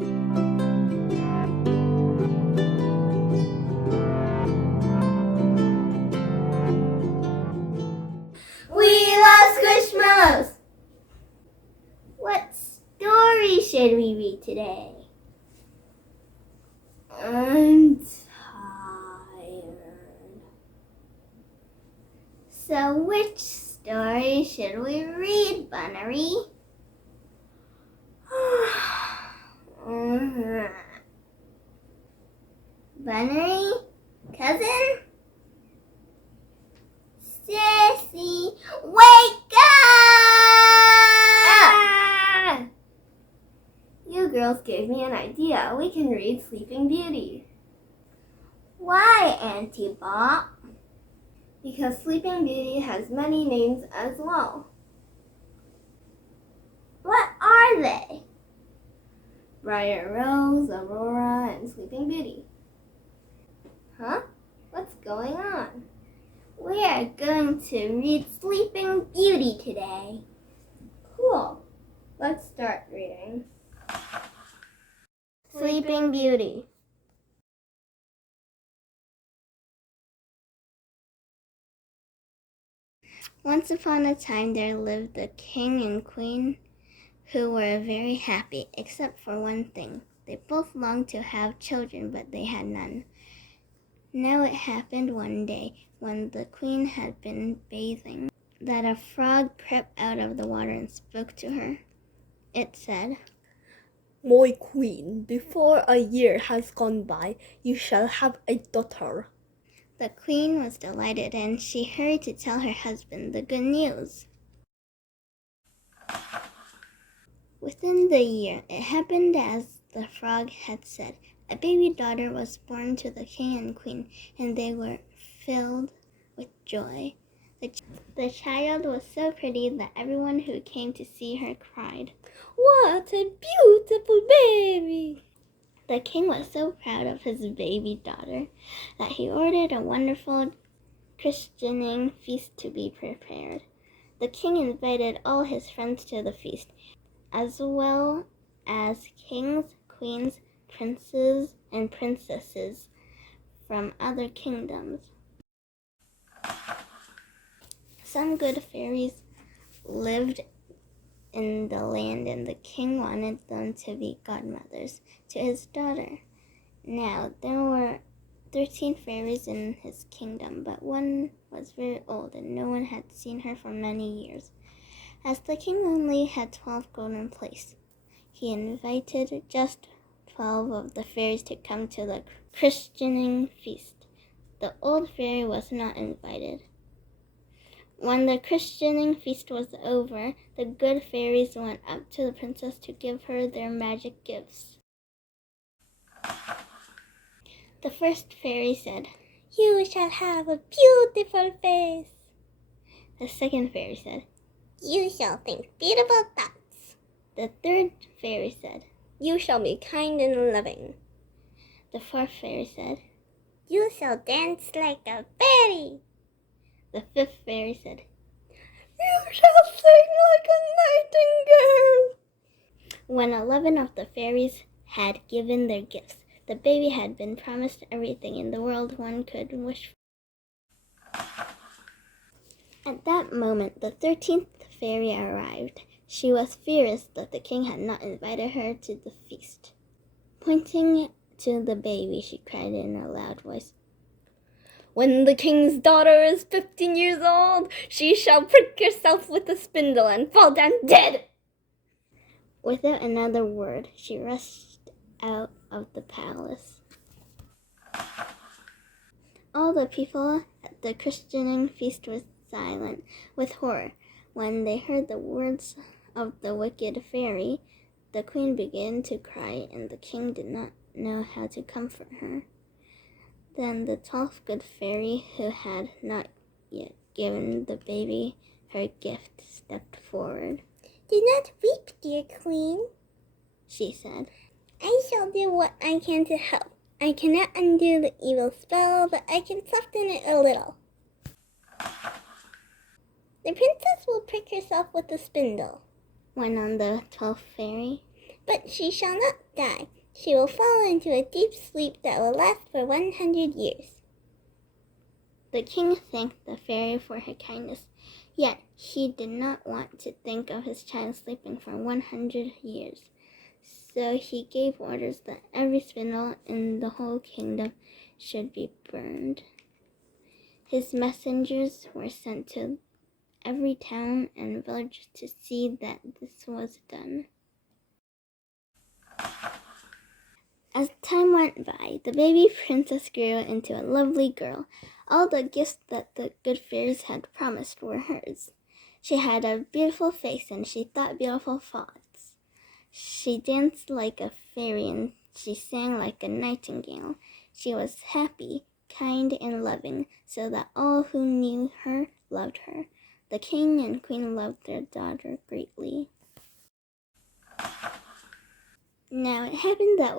We love Squishmallows! What story should we read today? I'm tired. So which story should we read, Bunery? Bunery? Cousin? Sissy, wake up! You girls gave me an idea. We can read Sleeping Beauty. Why, Auntie Bob? Because Sleeping Beauty has many names as well. What are they? Briar Rose, Aurora, and Sleeping Beauty. Huh? What's going on? We are going to read Sleeping Beauty today. Cool. Let's start reading. Sleeping Beauty. Once upon a time there lived a king and queen who were very happy, except for one thing. They both longed to have children, but they had none. Now it happened one day, when the queen had been bathing, that a frog crept out of the water and spoke to her. It said, "My queen, before a year has gone by, you shall have a daughter." The queen was delighted, and she hurried to tell her husband the good news. Within the year, it happened as the frog had said. A baby daughter was born to the king and queen, and they were filled with joy. The child was so pretty that everyone who came to see her cried, "What a beautiful baby!" The king was so proud of his baby daughter that he ordered a wonderful christening feast to be prepared. The king invited all his friends to the feast, as well as kings, queens, princes, and princesses from other kingdoms. Some good fairies lived in the land, and the king wanted them to be godmothers to his daughter. Now, there were 13 fairies in his kingdom, but one was very old, and no one had seen her for many years. As the king only had 12 golden plates, he invited just 12 of the fairies to come to the christening feast. The old fairy was not invited. When the christening feast was over, the good fairies went up to the princess to give her their magic gifts. The first fairy said, "You shall have a beautiful face." The second fairy said, "You shall think beautiful thoughts." The third fairy said, "You shall be kind and loving." The fourth fairy said, "You shall dance like a fairy." The fifth fairy said, "You shall sing like a nightingale." When 11 of the fairies had given their gifts, the baby had been promised everything in the world one could wish for. At that moment, the 13th fairy arrived. She was furious that the king had not invited her to the feast. Pointing to the baby, she cried in a loud voice, "When the king's daughter is 15 years old, she shall prick herself with a spindle and fall down dead." Without another word, she rushed out of the palace. All the people at the christening feast were silent with horror. When they heard the words of the wicked fairy, the queen began to cry, and the king did not know how to comfort her. Then the 12th good fairy, who had not yet given the baby her gift, stepped forward. "Do not weep, dear queen," she said. "I shall do what I can to help. I cannot undo the evil spell, but I can soften it a little. The princess will prick herself with a spindle," went on the 12th fairy. But she shall not die. She will fall into a deep sleep that will last for 100 years. The king thanked the fairy for her kindness, yet he did not want to think of his child sleeping for 100 years. So he gave orders that every spindle in the whole kingdom should be burned. His messengers were sent to every town and village to see that this was done. As time went by, the baby princess grew into a lovely girl. All the gifts that the good fairies had promised were hers. She had a beautiful face and she thought beautiful thoughts. She danced like a fairy and she sang like a nightingale. She was happy, kind, and loving, so that all who knew her loved her. The king and queen loved their daughter greatly. Now it happened that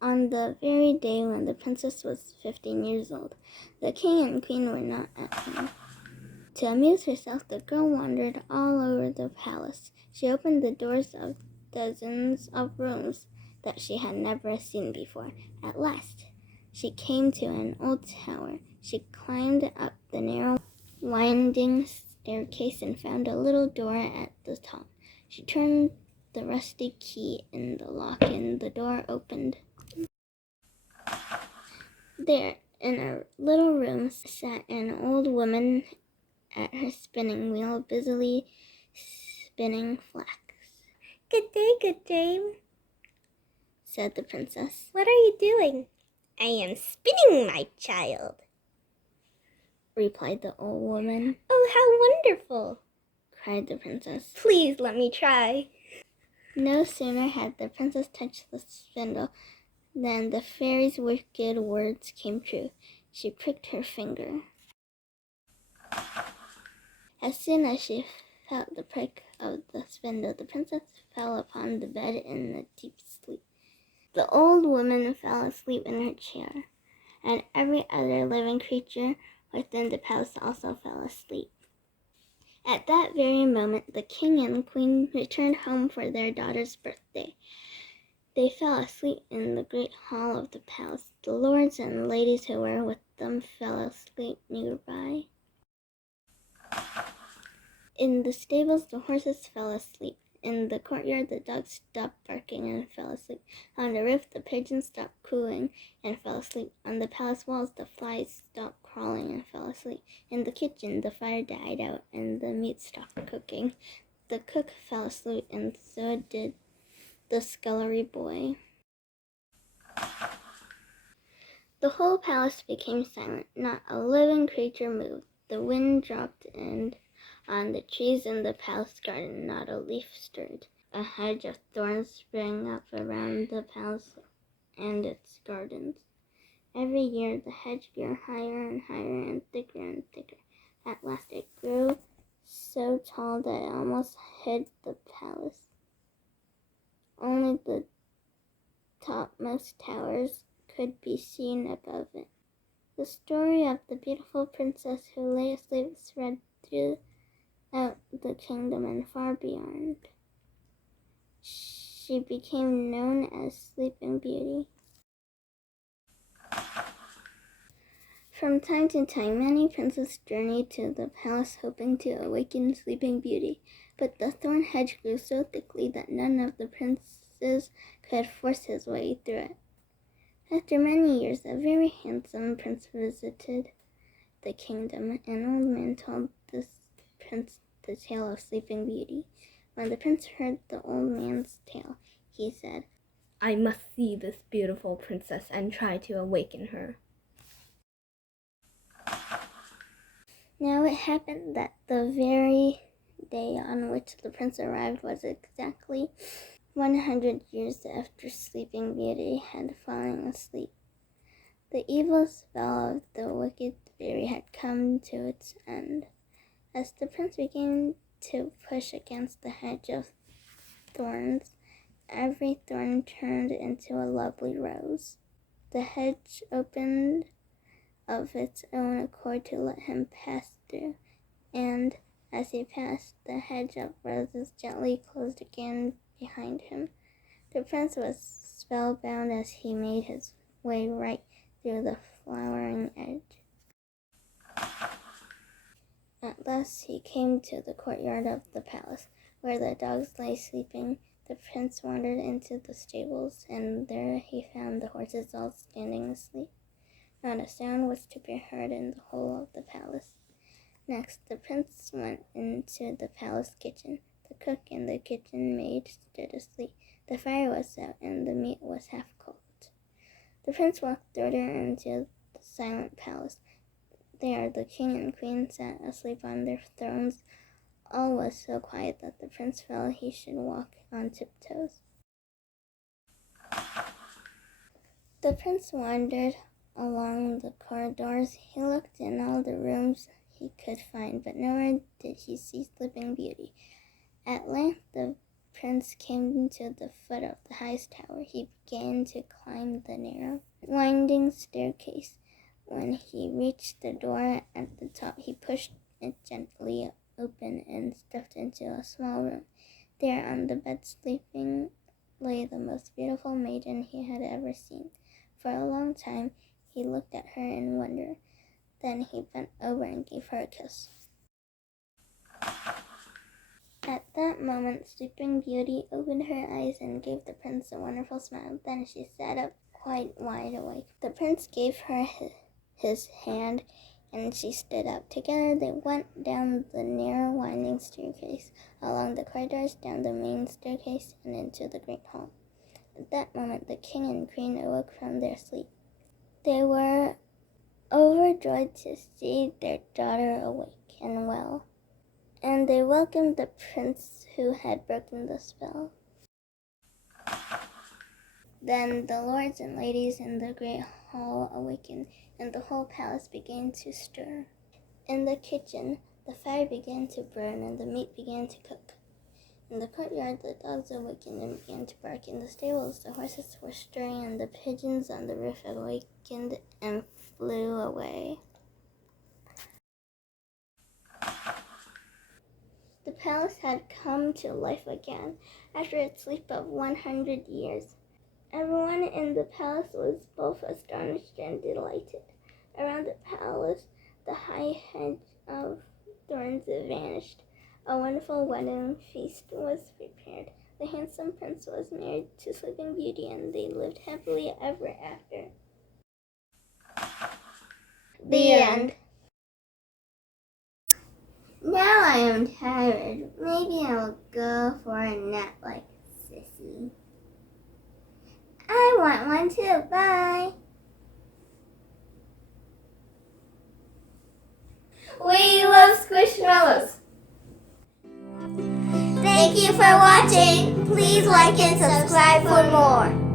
on the very day when the princess was 15 years old, the king and queen were not at home. To amuse herself, the girl wandered all over the palace. She opened the doors of dozens of rooms that she had never seen before. At last, she came to an old tower. She climbed up the narrow, winding staircase and found a little door at the top. She turned the rusty key in the lock and the door opened. There, in a little room, sat an old woman at her spinning wheel, busily spinning flax. Good day, Said the princess. What are you doing? I am spinning, my child, Replied the old woman. Oh, how wonderful, Cried the princess. Please let me try. No sooner had the princess touched the spindle than the fairy's wicked words came true. She pricked her finger. As soon as she felt the prick of the spindle, the princess fell upon the bed in a deep sleep. The old woman fell asleep in her chair, and every other living creature within the palace also fell asleep. At that very moment, the king and queen returned home for their daughter's birthday. They fell asleep in the great hall of the palace. The lords and ladies who were with them fell asleep nearby. In the stables, the horses fell asleep. In the courtyard, the dogs stopped barking and fell asleep. On the roof, the pigeons stopped cooing and fell asleep. On the palace walls, the flies stopped crawling and fell asleep. In the kitchen, the fire died out and the meat stopped cooking. The cook fell asleep, and so did the scullery boy. The whole palace became silent. Not a living creature moved. The wind dropped, and on the trees in the palace garden not a leaf stirred. A hedge of thorns sprang up around the palace and its gardens. Every year the hedge grew higher and higher and thicker. At last it grew so tall that it almost hid the palace. Only the topmost towers could be seen above it. The story of the beautiful princess who lay asleep spread throughout the kingdom and far beyond. She became known as Sleeping Beauty. From time to time, many princes journeyed to the palace hoping to awaken Sleeping Beauty, but the thorn hedge grew so thickly that none of the princes could force his way through it. After many years, a very handsome prince visited the kingdom. An old man told this prince the tale of Sleeping Beauty. When the prince heard the old man's tale, he said, I must see this beautiful princess and try to awaken her. Now it happened that the very day on which the prince arrived was exactly 100 years after Sleeping Beauty had fallen asleep. The evil spell of the wicked fairy had come to its end. As the prince began to push against the hedge of thorns, every thorn turned into a lovely rose. The hedge opened of its own accord to let him pass through, and as he passed, the hedge of roses gently closed again behind him. The prince was spellbound as he made his way right through the flowering edge. At last he came to the courtyard of the palace, where the dogs lay sleeping. The prince wandered into the stables, and there he found the horses all standing asleep. Not a sound was to be heard in the whole of the palace. Next, the prince went into the palace kitchen. The cook and the kitchen maid stood asleep. The fire was out, and the meat was half cooked. The prince walked thither into the silent palace. There the king and queen sat asleep on their thrones. All was so quiet that the prince felt he should walk on tiptoes. The prince wandered along the corridors. He looked in all the rooms he could find, but nowhere did he see Sleeping Beauty. At length the prince came to the foot of the highest tower. He began to climb the narrow, winding staircase. When he reached the door at the top, he pushed it gently open and stepped into a small room. There on the bed sleeping lay the most beautiful maiden he had ever seen. For a long time he looked at her in wonder. Then he bent over and gave her a kiss. At that moment, Sleeping Beauty opened her eyes and gave the prince a wonderful smile. Then she sat up quite wide awake. The prince gave her his hand, and she stood up. Together they went down the narrow winding staircase, along the corridors, down the main staircase, and into the great hall. At that moment the king and queen awoke from their sleep. They were overjoyed to see their daughter awake and well, and they welcomed the prince who had broken the spell. Then the lords and ladies in the great hall awakened, and the whole palace began to stir. In the kitchen, the fire began to burn, and the meat began to cook. In the courtyard, the dogs awakened and began to bark. In the stables, the horses were stirring, and the pigeons on the roof awakened and flew away. The palace had come to life again after its sleep of 100 years. Everyone in the palace was both astonished and delighted. Around the palace, the high hedge of thorns vanished. A wonderful wedding feast was prepared. The handsome prince was married to Sleeping Beauty, and they lived happily ever after. The end. Now I am tired. Maybe I will go for a nap like Sissy. I want one too. Bye. We love Squishmallows. Thank you for watching. Please like and subscribe for more.